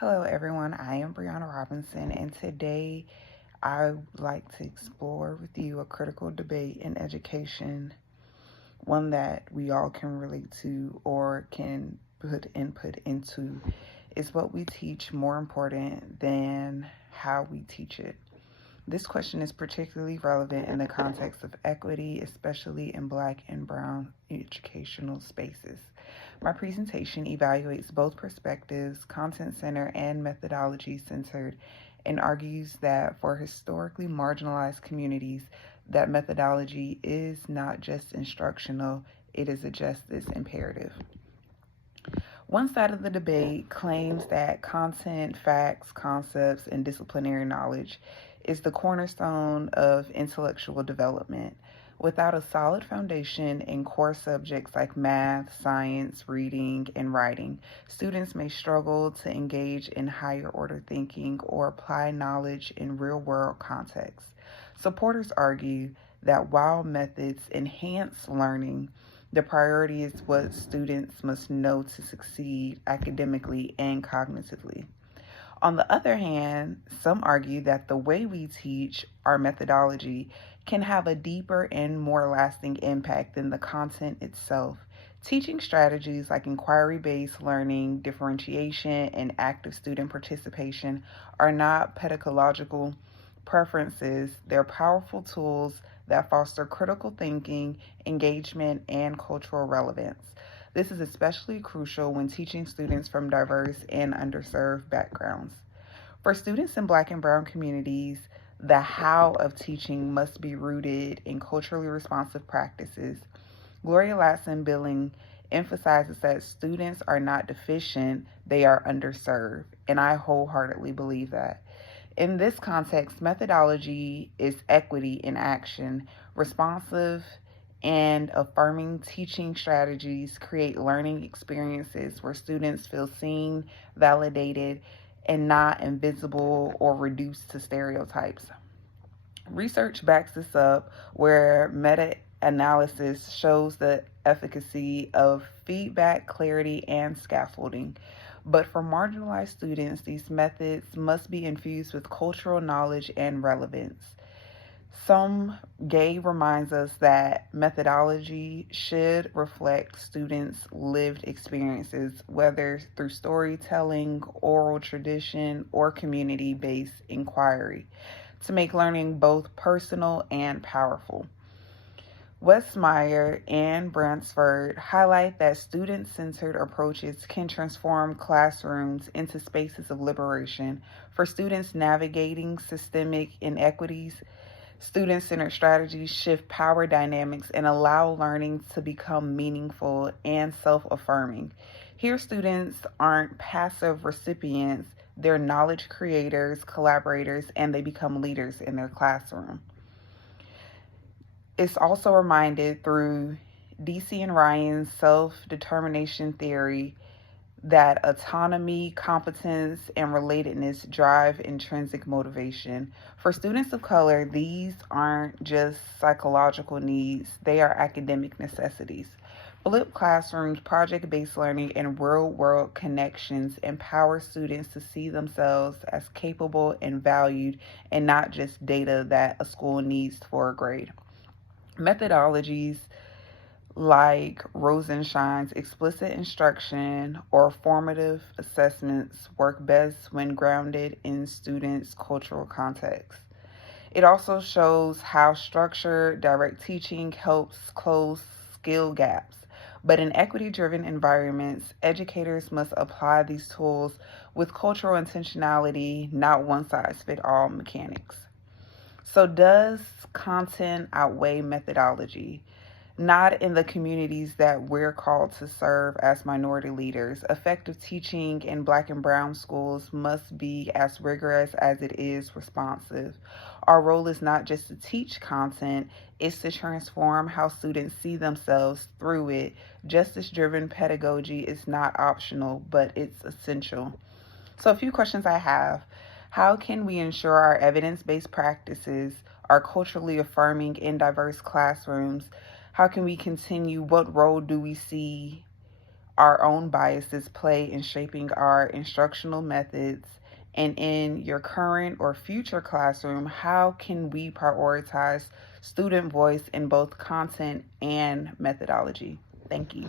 Hello, everyone. I am Brianna Robinson, and today I would like to explore with you a critical debate in education, one that we all can relate to or can put input into. Is what we teach more important than how we teach it? This question is particularly relevant in the context of equity, especially in Black and Brown educational spaces. My presentation evaluates both perspectives, content centered and methodology centered, and argues that for historically marginalized communities, that methodology is not just instructional, it is a justice imperative. One side of the debate claims that content, facts, concepts, and disciplinary knowledge is the cornerstone of intellectual development. Without a solid foundation in core subjects like math, science, reading, and writing, students may struggle to engage in higher order thinking or apply knowledge in real world contexts. Supporters argue that while methods enhance learning, the priority is what students must know to succeed academically and cognitively. On the other hand, some argue that the way we teach, our methodology, can have a deeper and more lasting impact than the content itself. Teaching strategies like inquiry based learning, differentiation, and active student participation are not pedagogical preferences, they're powerful tools that foster critical thinking, engagement, and cultural relevance. This is especially crucial when teaching students from diverse and underserved backgrounds. For students in Black and Brown communities, the how of teaching must be rooted in culturally responsive practices. Gloria Ladson Billing emphasizes that students are not deficient, they are underserved, and I wholeheartedly believe that. In this context, methodology is equity in action. Responsive and affirming teaching strategies create learning experiences where students feel seen, validated, and not invisible or reduced to stereotypes. Research backs this up, where meta analysis shows the efficacy of feedback, clarity, and scaffolding. But for marginalized students, these methods must be infused with cultural knowledge and relevance. Some Gay reminds us that methodology should reflect students' lived experiences, whether through storytelling, oral tradition, or community based inquiry, to make learning both personal and powerful. Westmeyer and Bransford highlight that student centered approaches can transform classrooms into spaces of liberation. For students navigating systemic inequities, student centered strategies shift power dynamics and allow learning to become meaningful and self affirming. Here, students aren't passive recipients, they're knowledge creators, collaborators, and they become leaders in their classroom. It's also reminded through DC and Ryan's self determination theory that autonomy, competence, and relatedness drive intrinsic motivation. For students of color, these aren't just psychological needs, they are academic necessities. Flipped classrooms, project based learning, and real world connections empower students to see themselves as capable and valued, and not just data that a school needs for a grade. Methodologies like Rosenshine's explicit instruction or formative assessments work best when grounded in students' cultural context. It also shows how structured, direct teaching helps close skill gaps. But in equity driven environments, educators must apply these tools with cultural intentionality, not one size fits all mechanics. So, does content outweigh methodology? Not in the communities that we're called to serve as minority leaders. Effective teaching in Black and Brown schools must be as rigorous as it is responsive. Our role is not just to teach content, it's to transform how students see themselves through it. Justice driven pedagogy is not optional, but it's essential. So, a few questions I have. How can we ensure our evidence based practices are culturally affirming in diverse classrooms? How can we continue? What role do we see our own biases play in shaping our instructional methods? And in your current or future classroom, how can we prioritize student voice in both content and methodology? Thank you.